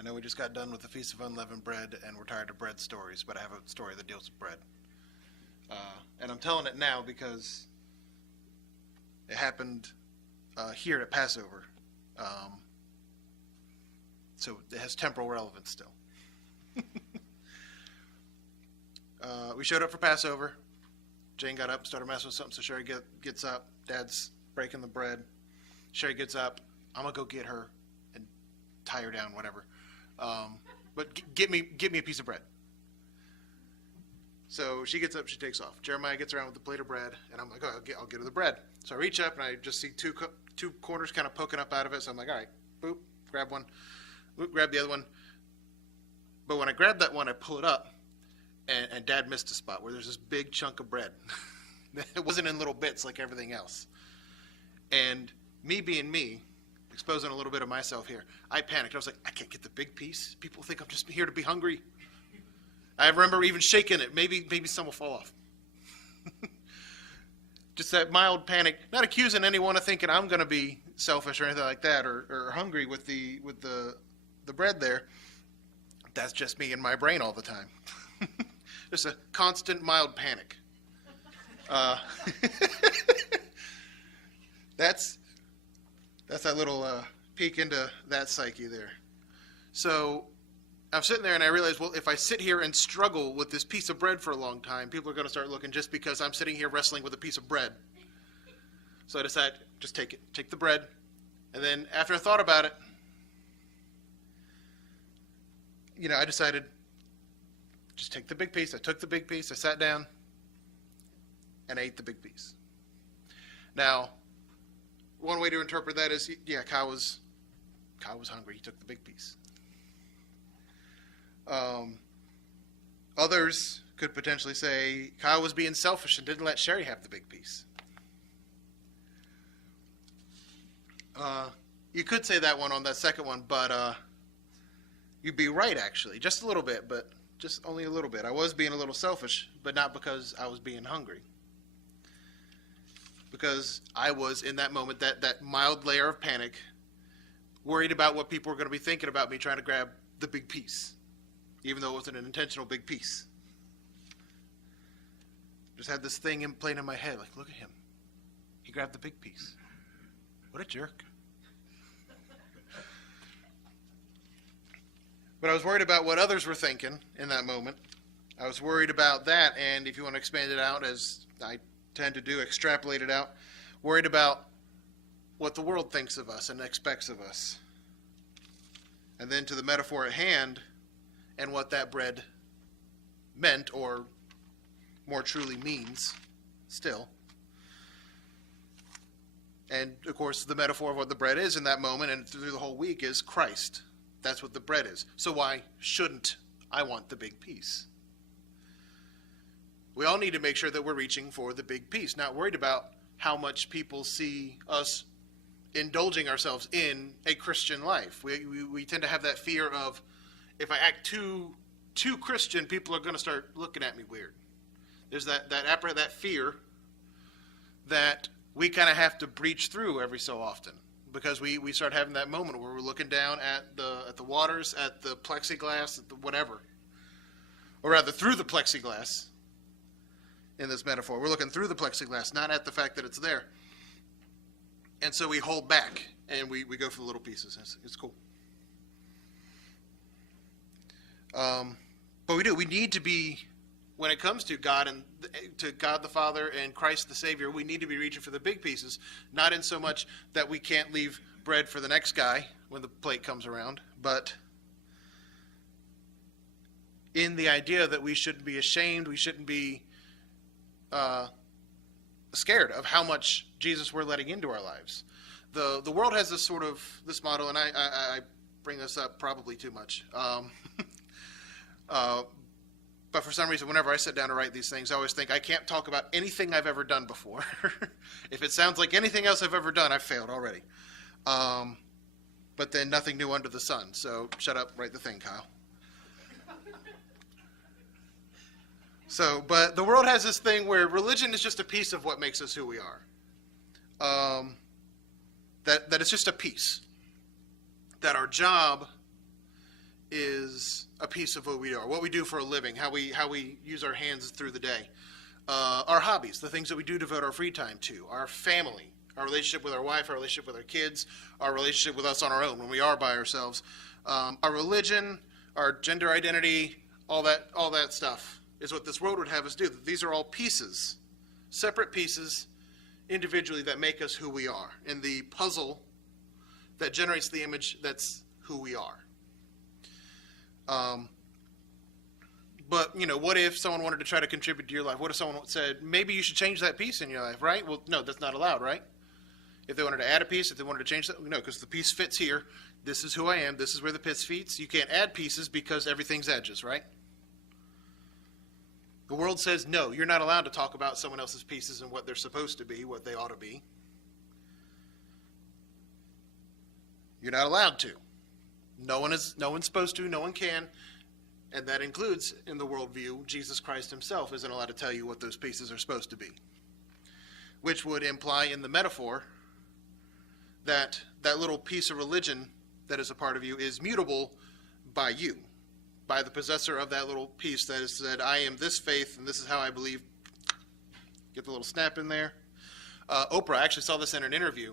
I know we just got done with the Feast of Unleavened Bread, and we're tired of bread stories, but I have a story that deals with bread. And I'm telling it now because it happened here at Passover. So it has temporal relevance still. We showed up for Passover. Jane got up, started messing with something, so Sherry gets up. Dad's breaking the bread. Sherry gets up. I'm going to go get her and tie her down, whatever. But get me a piece of bread. So she gets up, she takes off. Jeremiah gets around with the plate of bread, and I'm like, oh, I'll get her the bread. So I reach up, and I just see two corners kind of poking up out of it. So I'm like, all right, boop, grab one, boop, grab the other one. But when I grab that one, I pull it up, and Dad missed a spot where there's this big chunk of bread. It wasn't in little bits like everything else. And me being me, exposing a little bit of myself here, I panicked. I was like, I can't get the big piece. People think I'm just here to be hungry. I remember even shaking it. Maybe some will fall off. Just that mild panic, not accusing anyone of thinking I'm going to be selfish or anything like that, or hungry with the bread there. That's just me in my brain all the time. Just a constant mild panic. That's that little peek into that psyche there. So I'm sitting there and I realize, well, if I sit here and struggle with this piece of bread for a long time, people are going to start looking just because I'm sitting here wrestling with a piece of bread. So I decided, just take it. Take the bread. And then after I thought about it, I decided, just take the big piece. I took the big piece. I sat down and I ate the big piece. Now, one way to interpret that is, yeah, Kyle was hungry. He took the big piece. Others could potentially say Kyle was being selfish and didn't let Sherry have the big piece. You could say that one on that second one, but you'd be right, actually. Just a little bit, but just only a little bit. I was being a little selfish, but not because I was being hungry. Because I was, in that moment, that mild layer of panic, worried about what people were going to be thinking about me trying to grab the big piece, even though it wasn't an intentional big piece. Just had this thing playing in my head, like, look at him. He grabbed the big piece. What a jerk. But I was worried about what others were thinking in that moment. I was worried about that, and if you want to expand it out, as I tend to do, extrapolate it out, worried about what the world thinks of us and expects of us. And then to the metaphor at hand, and what that bread meant, or more truly means, still. And, of course, the metaphor of what the bread is in that moment and through the whole week is Christ. That's what the bread is. So why shouldn't I want the big piece? We all need to make sure that we're reaching for the big piece, not worried about how much people see us indulging ourselves in a Christian life. We tend to have that fear of, if I act too Christian, people are going to start looking at me weird. There's that fear that we kind of have to breach through every so often, because we start having that moment where we're looking down at the waters, at the plexiglass, at the whatever, or rather through the plexiglass. In this metaphor, we're looking through the plexiglass, not at the fact that it's there. And so we hold back and we go for the little pieces. It's cool. But we need to be, when it comes to God and to God the Father and Christ the Savior, we need to be reaching for the big pieces, not in so much that we can't leave bread for the next guy when the plate comes around, but in the idea that we shouldn't be ashamed, we shouldn't be scared of how much Jesus we're letting into our lives. The world has this model, and I bring this up probably too much. But for some reason, whenever I sit down to write these things, I always think I can't talk about anything I've ever done before. If it sounds like anything else I've ever done, I've failed already. But then nothing new under the sun. So shut up, write the thing, Kyle. But the world has this thing where religion is just a piece of what makes us who we are. That it's just a piece. That our job is a piece of what we are, what we do for a living, how we use our hands through the day. Our hobbies, the things that we do devote our free time to, our family, our relationship with our wife, our relationship with our kids, our relationship with us on our own when we are by ourselves, our religion, our gender identity, all that stuff is what this world would have us do. These are all pieces, separate pieces, individually, that make us who we are, and the puzzle that generates the image that's who we are. But, what if someone wanted to try to contribute to your life? What if someone said, maybe you should change that piece in your life, right? Well, no, that's not allowed, right? If they wanted to add a piece, if they wanted to change that, no, because the piece fits here. This is who I am. This is where the piece fits. You can't add pieces because everything's edges, right? The world says, no, you're not allowed to talk about someone else's pieces and what they're supposed to be, what they ought to be. You're not allowed to. No one's supposed to, no one can. And that includes, in the worldview, Jesus Christ himself isn't allowed to tell you what those pieces are supposed to be. Which would imply in the metaphor that that little piece of religion that is a part of you is mutable by you, by the possessor of that little piece that has said, I am this faith and this is how I believe. Get the little snap in there. Oprah, I actually saw this in an interview.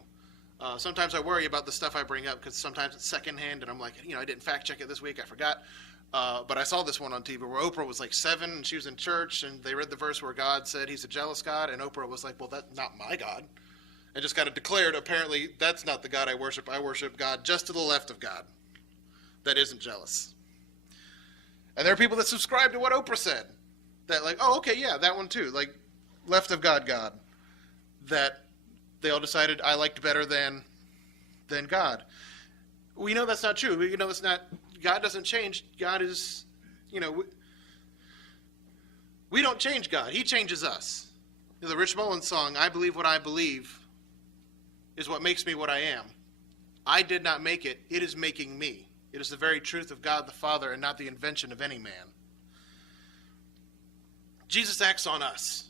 Sometimes I worry about the stuff I bring up because sometimes it's secondhand and I'm like, I didn't fact check it this week, I forgot. But I saw this one on TV where Oprah was like 7 and she was in church and they read the verse where God said he's a jealous God, and Oprah was like, well, that's not my God. And just kind of declared, apparently, that's not the God I worship. I worship God just to the left of God that isn't jealous. And there are people that subscribe to what Oprah said. That like, oh, okay, yeah, that one too. Like, left of God. That they all decided I liked better than God. We know that's not true. We know that's not. God doesn't change. God is, we don't change God. He changes us. The Rich Mullins song, I believe what I believe is what makes me what I am. I did not make it. It is making me. It is the very truth of God the Father and not the invention of any man. Jesus acts on us,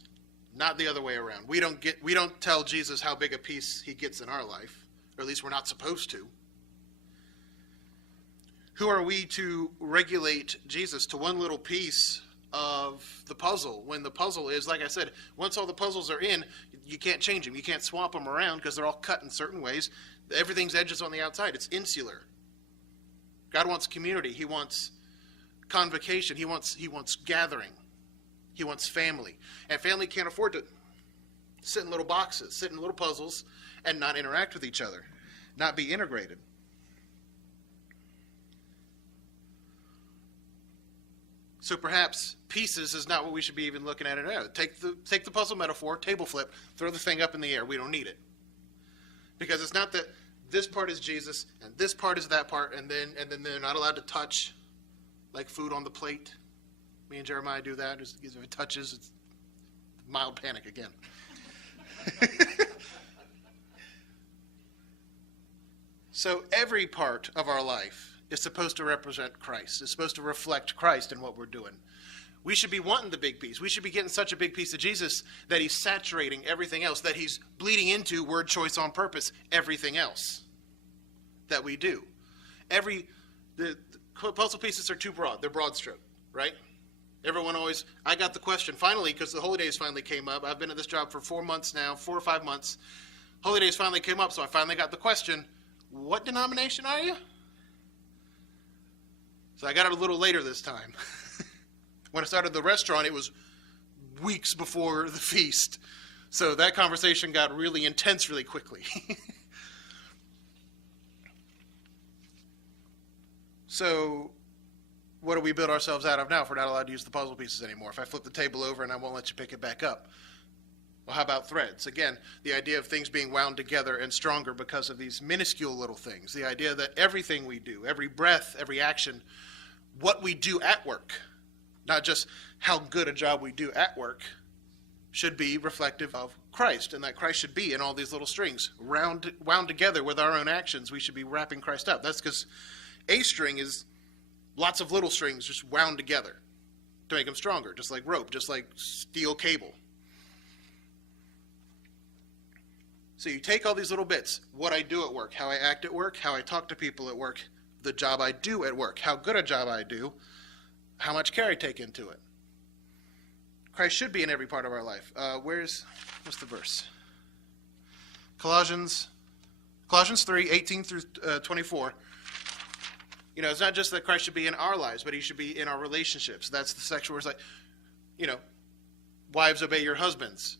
not the other way around. We don't tell Jesus how big a piece he gets in our life, or at least we're not supposed to. Who are we to regulate Jesus to one little piece of the puzzle when the puzzle is, like I said, once all the puzzles are in, you can't change them. You can't swap them around because they're all cut in certain ways. Everything's edges on the outside. It's insular. God wants community. He wants convocation. He wants gathering. He wants family. And family can't afford to sit in little boxes, sit in little puzzles, and not interact with each other, not be integrated. So perhaps pieces is not what we should be even looking at it now. Take the puzzle metaphor, table flip, throw the thing up in the air. We don't need it. Because it's not that this part is Jesus and this part is that part, and then they're not allowed to touch like food on the plate. Me and Jeremiah do that. Just, if it touches, it's mild panic again. So every part of our life is supposed to represent Christ. It's supposed to reflect Christ in what we're doing. We should be wanting the big piece. We should be getting such a big piece of Jesus that he's saturating everything else, that he's bleeding into, word choice on purpose, everything else that we do. The puzzle pieces are too broad. They're broad stroke, right? Everyone always, I got the question finally because the Holy Days finally came up. I've been at this job for 4 months now, 4 or 5 months. Holy Days finally came up, so I finally got the question, what denomination are you? So I got it a little later this time. When I started the restaurant, it was weeks before the feast. So that conversation got really intense really quickly. So what do we build ourselves out of now if we're not allowed to use the puzzle pieces anymore? If I flip the table over and I won't let you pick it back up. Well, how about threads? Again, the idea of things being wound together and stronger because of these minuscule little things. The idea that everything we do, every breath, every action, what we do at work, not just how good a job we do at work, should be reflective of Christ, and that Christ should be in all these little strings. Wound together with our own actions, we should be wrapping Christ up. That's because a string is lots of little strings just wound together to make them stronger, just like rope, just like steel cable. So you take all these little bits, what I do at work, how I act at work, how I talk to people at work, the job I do at work, how good a job I do, how much care I take into it. Christ should be in every part of our life. What's the verse? Colossians 3, 18 through 24. It's not just that Christ should be in our lives, but he should be in our relationships. That's the section where it's like, wives, obey your husbands,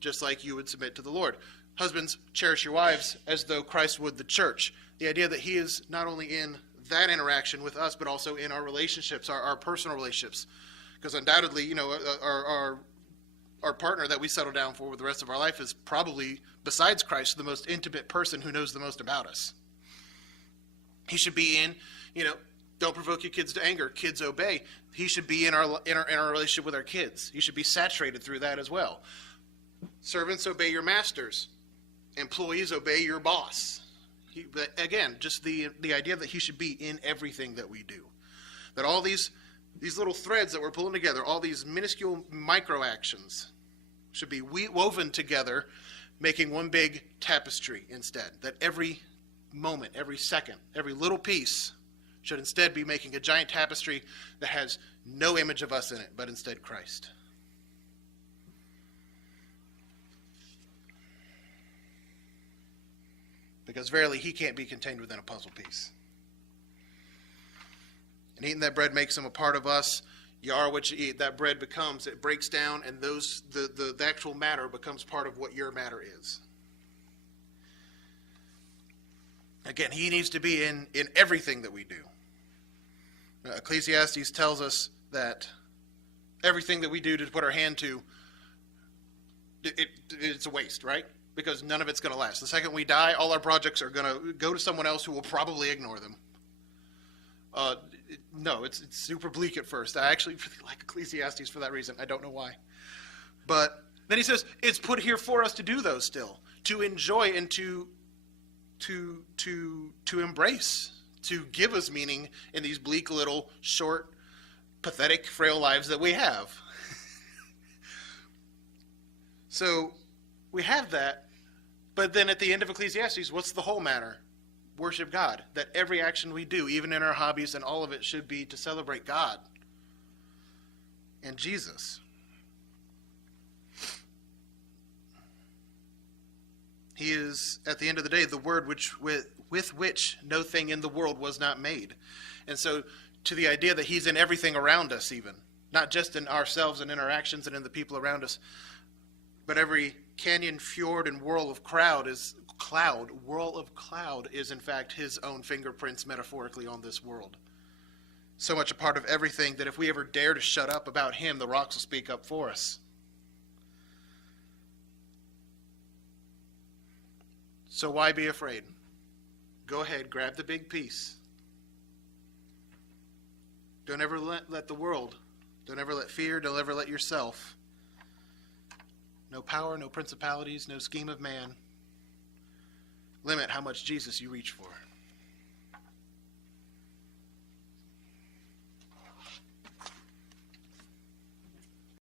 just like you would submit to the Lord. Husbands, cherish your wives as though Christ would the church. The idea that he is not only in that interaction with us, but also in our relationships, our personal relationships. Because undoubtedly, our partner that we settle down for with the rest of our life is probably, besides Christ, the most intimate person who knows the most about us. He should be in, don't provoke your kids to anger. Kids obey. He should be in our relationship with our kids. He should be saturated through that as well. Servants, obey your masters. Employees, obey your boss. Again, just the idea that he should be in everything that we do. That all these little threads that we're pulling together, all these minuscule micro actions, should be woven together, making one big tapestry instead. That every moment, every second, every little piece should instead be making a giant tapestry that has no image of us in it, but instead Christ. Because verily, he can't be contained within a puzzle piece. And eating that bread makes him a part of us. You are what you eat. That bread becomes, it breaks down, and the actual matter becomes part of what your matter is. Again, he needs to be in everything that we do. Ecclesiastes tells us that everything that we do to put our hand to, it's a waste, right? Because none of it's going to last. The second we die, all our projects are going to go to someone else who will probably ignore them. No, it's super bleak at first. I actually really like Ecclesiastes for that reason. I don't know why. But then he says, it's put here for us to do those still, to enjoy and to embrace, to give us meaning in these bleak little, short, pathetic, frail lives that we have. So we have that, but then at the end of Ecclesiastes, what's the whole matter? Worship God. That every action we do, even in our hobbies and all of it, should be to celebrate God and Jesus. He is, at the end of the day, the Word with which no thing in the world was not made. And so to the idea that he's in everything around us even, not just in ourselves and interactions and in the people around us, but every canyon, fjord, and whirl of cloud is in fact his own fingerprints metaphorically on this world. So much a part of everything that if we ever dare to shut up about him, the rocks will speak up for us. So why be afraid? Go ahead, grab the big piece. Don't ever let the world, don't ever let fear, don't ever let yourself. No power, no principalities, no scheme of man limit how much Jesus you reach for.